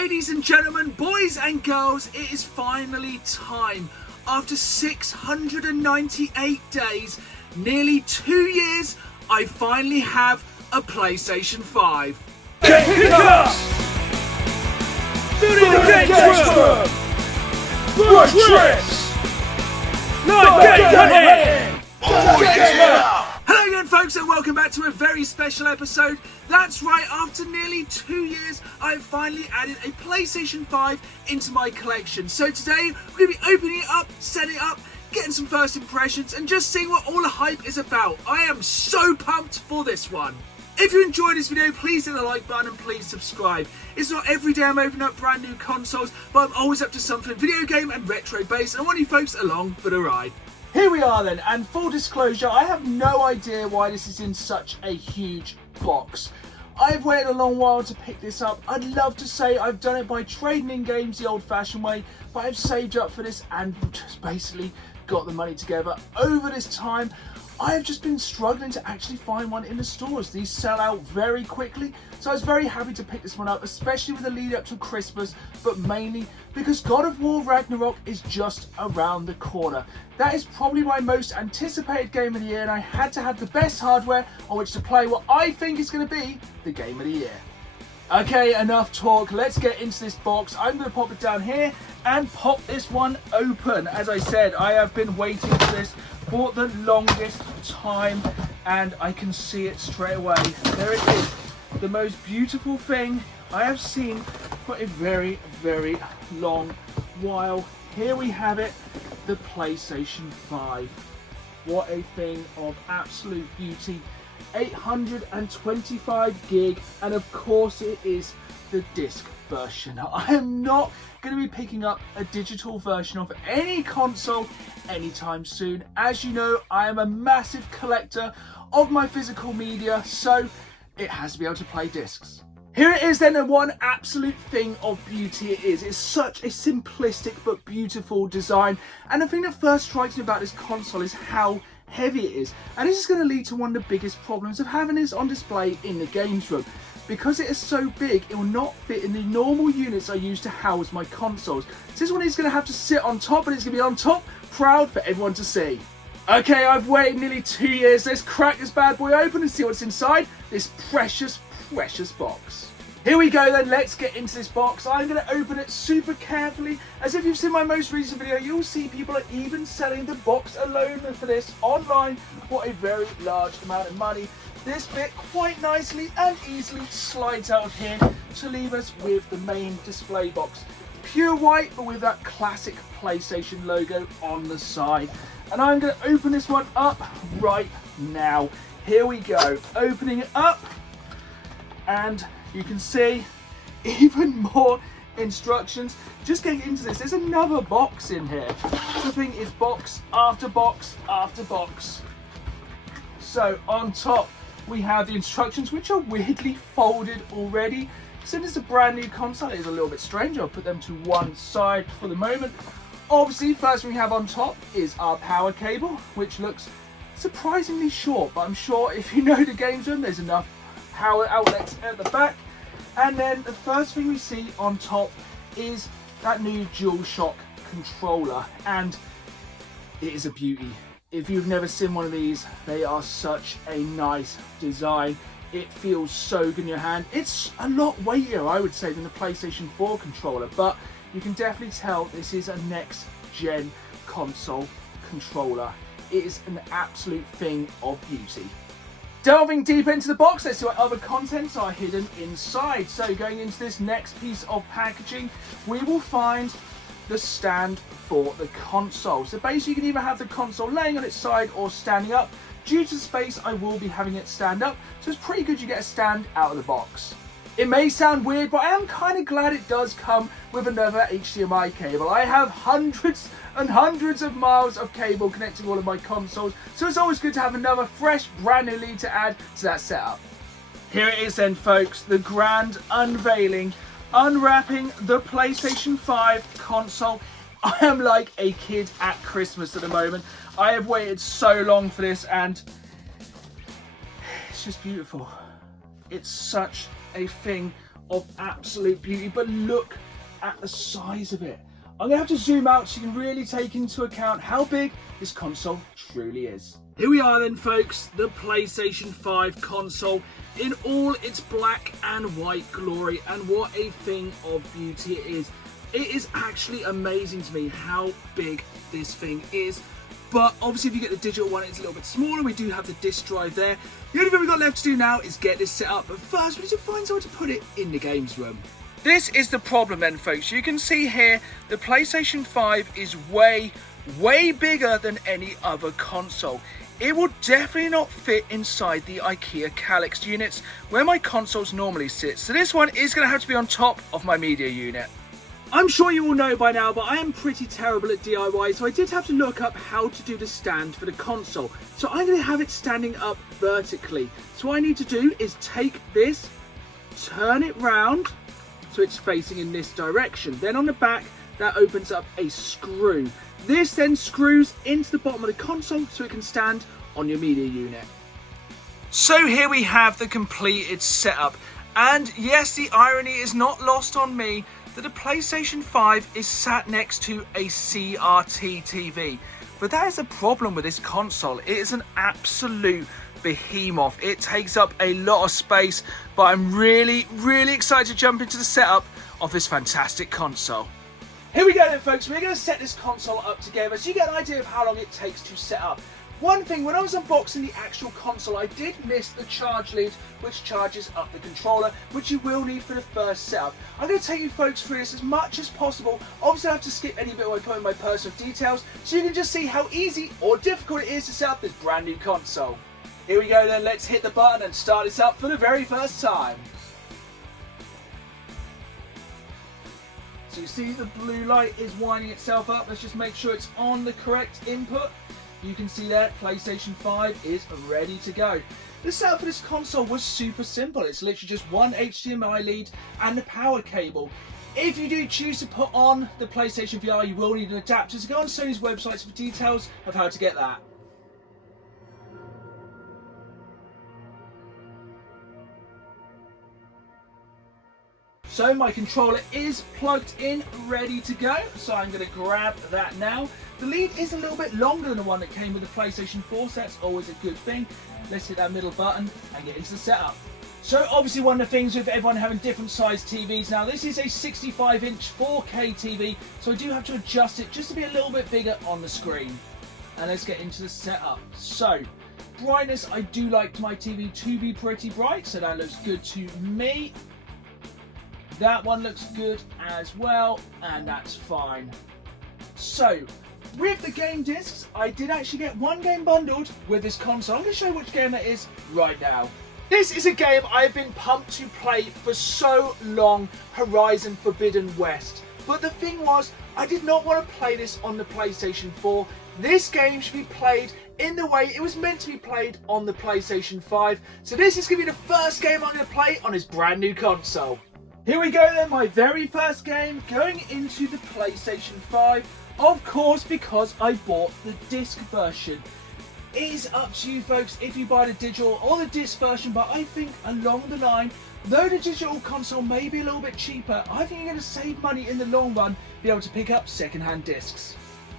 Ladies and gentlemen, boys and girls, it is finally time. After 698 days, nearly 2 years, I finally have a PlayStation 5. Pick us! DanTheGamesMan! Run tricks! Hello again folks and welcome back to a very special episode. That's right, after nearly 2 years I've finally added a PlayStation 5 into my collection. So today we're going to be opening it up, setting it up, getting some first impressions and just seeing what all the hype is about. I am so pumped for this one. If you enjoyed this video, please hit the like button and please subscribe. It's not every day I'm opening up brand new consoles, but I'm always up to something video game and retro based, and I want you folks along for the ride. Here we are then, and full disclosure, I have no idea why this is in such a huge box. I've waited a long while to pick this up. I'd love to say I've done it by trading in games the old fashioned way, but I've saved up for this and just basically got the money together. Over this time, I have just been struggling to actually find one in the stores. These sell out very quickly, so I was very happy to pick this one up, especially with the lead up to Christmas, but mainly because God of War Ragnarok is just around the corner. That is probably my most anticipated game of the year, and I had to have the best hardware on which to play what I think is going to be the game of the year. Okay, enough talk, let's get into this box. I'm going to pop it down here and pop this one open. As I said, I have been waiting for this for the longest time, and I can see it straight away. There it is, the most beautiful thing I have seen for a very, very long while. Here we have it, the PlayStation 5. What a thing of absolute beauty. 825 gig, and of course it is the disc version. I am not going to be picking up a digital version of any console anytime soon. As you know, I am a massive collector of my physical media, so it has to be able to play discs. Here it is then, and one absolute thing of beauty it is. It's such a simplistic but beautiful design, and the thing that first strikes me about this console is how heavy it is, and this is going to lead to one of the biggest problems of having this on display in the games room. Because it is so big, it will not fit in the normal units I use to house my consoles. So this one is going to have to sit on top, and it's going to be on top, proud for everyone to see. Okay, I've waited nearly 2 years. Let's crack this bad boy open and see what's inside this precious, precious box. Here we go then, let's get into this box. I'm going to open it super carefully. As if you've seen my most recent video, you'll see people are even selling the box alone for this online for a very large amount of money. This bit quite nicely and easily slides out of here to leave us with the main display box. Pure white, but with that classic PlayStation logo on the side. And I'm going to open this one up right now. Here we go, opening it up, and you can see even more instructions. Just getting into this, there's another box in here. The thing is box after box after box. So on top we have the instructions, which are weirdly folded already. Since it's a brand new console, it is a little bit strange. I'll put them to one side for the moment. Obviously, first thing we have on top is our power cable, which looks surprisingly short, but I'm sure if you know the games room, there's enough power outlets at the back. And then the first thing we see on top is that new DualShock controller, and it is a beauty. If you've never seen one of these, they are such a nice design. It feels so good in your hand. It's a lot weightier, I would say, than the PlayStation 4 controller, but you can definitely tell this is a next gen console controller. It is an absolute thing of beauty. Delving deep into the box, let's see what other contents are hidden inside. So going into this next piece of packaging, we will find the stand for the console. So basically you can either have the console laying on its side or standing up. Due to space, I will be having it stand up, so it's pretty good you get a stand out of the box. It may sound weird, but I am kind of glad it does come with another HDMI cable. I have hundreds and hundreds of miles of cable connecting all of my consoles, so it's always good to have another fresh, brand new lead to add to that setup. Here it is then, folks, the grand unveiling, unwrapping the PlayStation 5 console. I am like a kid at Christmas at the moment. I have waited so long for this, and it's just beautiful. It's such a thing of absolute beauty, but look at the size of it. I'm going to have to zoom out so you can really take into account how big this console truly is. Here we are then, folks, the PlayStation 5 console in all its black and white glory, and what a thing of beauty it is. It is actually amazing to me how big this thing is. But obviously if you get the digital one, it's a little bit smaller. We do have the disc drive there. The only thing we've got left to do now is get this set up. But first we need to find somewhere to put it in the games room. This is the problem then, folks. You can see here the PlayStation 5 is way bigger than any other console. It will definitely not fit inside the IKEA Calyx units where my consoles normally sit. So this one is going to have to be on top of my media unit. I'm sure you all know by now, but I am pretty terrible at DIY, so I did have to look up how to do the stand for the console. So I'm going to have it standing up vertically. So what I need to do is take this, turn it round, so it's facing in this direction. Then on the back, that opens up a screw. This then screws into the bottom of the console so it can stand on your media unit. So here we have the completed setup. And yes, the irony is not lost on me that the PlayStation 5 is sat next to a CRT TV. But that is a problem with this console. It is an absolute behemoth. It takes up a lot of space, but I'm really excited to jump into the setup of this fantastic console. Here we go then, folks. We're going to set this console up together so you get an idea of how long it takes to set up. One thing, when I was unboxing the actual console, I did miss the charge lead, which charges up the controller, which you will need for the first setup. I'm going to take you folks through this as much as possible. Obviously, I have to skip any bit where I put in my personal details, so you can just see how easy or difficult it is to set up this brand new console. Here we go then, let's hit the button and start this up for the very first time. So you see the blue light is winding itself up. Let's just make sure it's on the correct input. You can see that PlayStation 5 is ready to go. The setup for this console was super simple. It's literally just one HDMI lead and the power cable. If you do choose to put on the PlayStation VR, you will need an adapter. So go on Sony's website for details of how to get that. So my controller is plugged in, ready to go. So I'm going to grab that now. The lead is a little bit longer than the one that came with the PlayStation 4, so that's always a good thing. Let's hit that middle button and get into the setup. So obviously one of the things with everyone having different sized TVs now, this is a 65-inch 4K TV, so I do have to adjust it just to be a little bit bigger on the screen. And let's get into the setup. So brightness, I do like my TV to be pretty bright, so that looks good to me. That one looks good as well, and that's fine. So, with the game discs, I did actually get one game bundled with this console. I'm going to show you which game that is right now. This is a game I've been pumped to play for so long, Horizon Forbidden West. But the thing was, I did not want to play this on the PlayStation 4. This game should be played in the way it was meant to be played on the PlayStation 5. So this is going to be the first game I'm going to play on this brand new console. Here we go then, my very first game going into the PlayStation 5. Of course, because I bought the disc version. It is up to you folks if you buy the digital or the disc version, but I think along the line, though the digital console may be a little bit cheaper, I think you're going to save money in the long run, be able to pick up second-hand discs.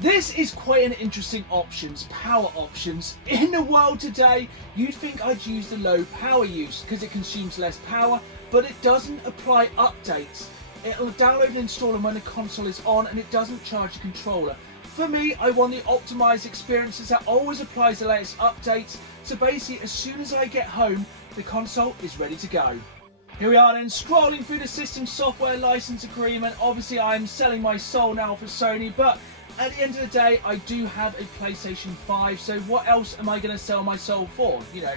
This is quite an interesting power options. In the world today, you'd think I'd use the low power use because it consumes less power, but it doesn't apply updates. It'll download and install them when the console is on, and it doesn't charge the controller. For me, I want the optimized experiences that always applies the latest updates, so basically as soon as I get home, the console is ready to go. Here we are then, scrolling through the system software license agreement. Obviously I'm selling my soul now for Sony, but at the end of the day, I do have a PlayStation 5, so what else am I going to sell my soul for? You know,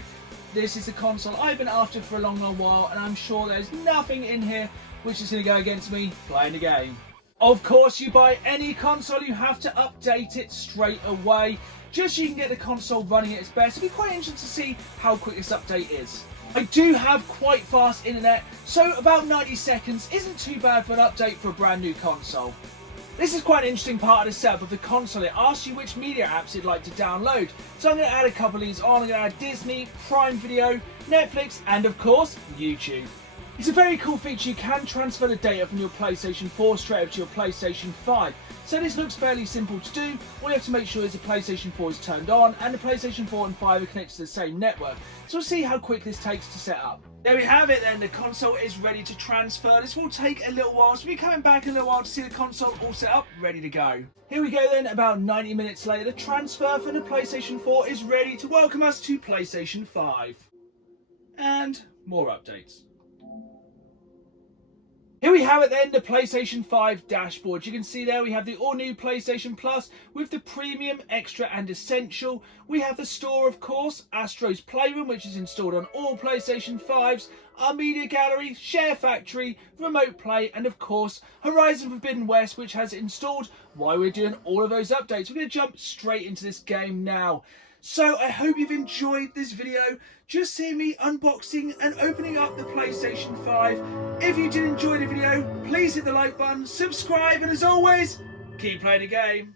this is a console I've been after for a long while, and I'm sure there's nothing in here which is going to go against me playing the game. Of course, you buy any console, you have to update it straight away, just so you can get the console running at its best. It'll be quite interesting to see how quick this update is. I do have quite fast internet, so about 90 seconds isn't too bad for an update for a brand new console. This is quite an interesting part of the setup of the console. It asks you which media apps you'd like to download. So I'm going to add a couple of these on. I'm going to add Disney, Prime Video, Netflix, and of course, YouTube. It's a very cool feature. You can transfer the data from your PlayStation 4 straight over to your PlayStation 5. So this looks fairly simple to do. All you have to make sure is the PlayStation 4 is turned on and the PlayStation 4 and 5 are connected to the same network. So we'll see how quick this takes to set up. There we have it then, the console is ready to transfer. This will take a little while, so we'll be coming back in a little while to see the console all set up, ready to go. Here we go then, about 90 minutes later, the transfer for the PlayStation 4 is ready to welcome us to PlayStation 5. And more updates. Here we have it then, the PlayStation 5 dashboard. You can see there we have the all-new PlayStation Plus with the Premium, Extra and Essential. We have the store, of course, Astro's Playroom, which is installed on all PlayStation 5s, our Media Gallery, Share Factory, Remote Play, and of course, Horizon Forbidden West, which has installed while we're doing all of those updates. We're going to jump straight into this game now. So I hope you've enjoyed this video, just seeing me unboxing and opening up the PlayStation 5. If you did enjoy the video, please hit the like button, subscribe, and as always, keep playing the game.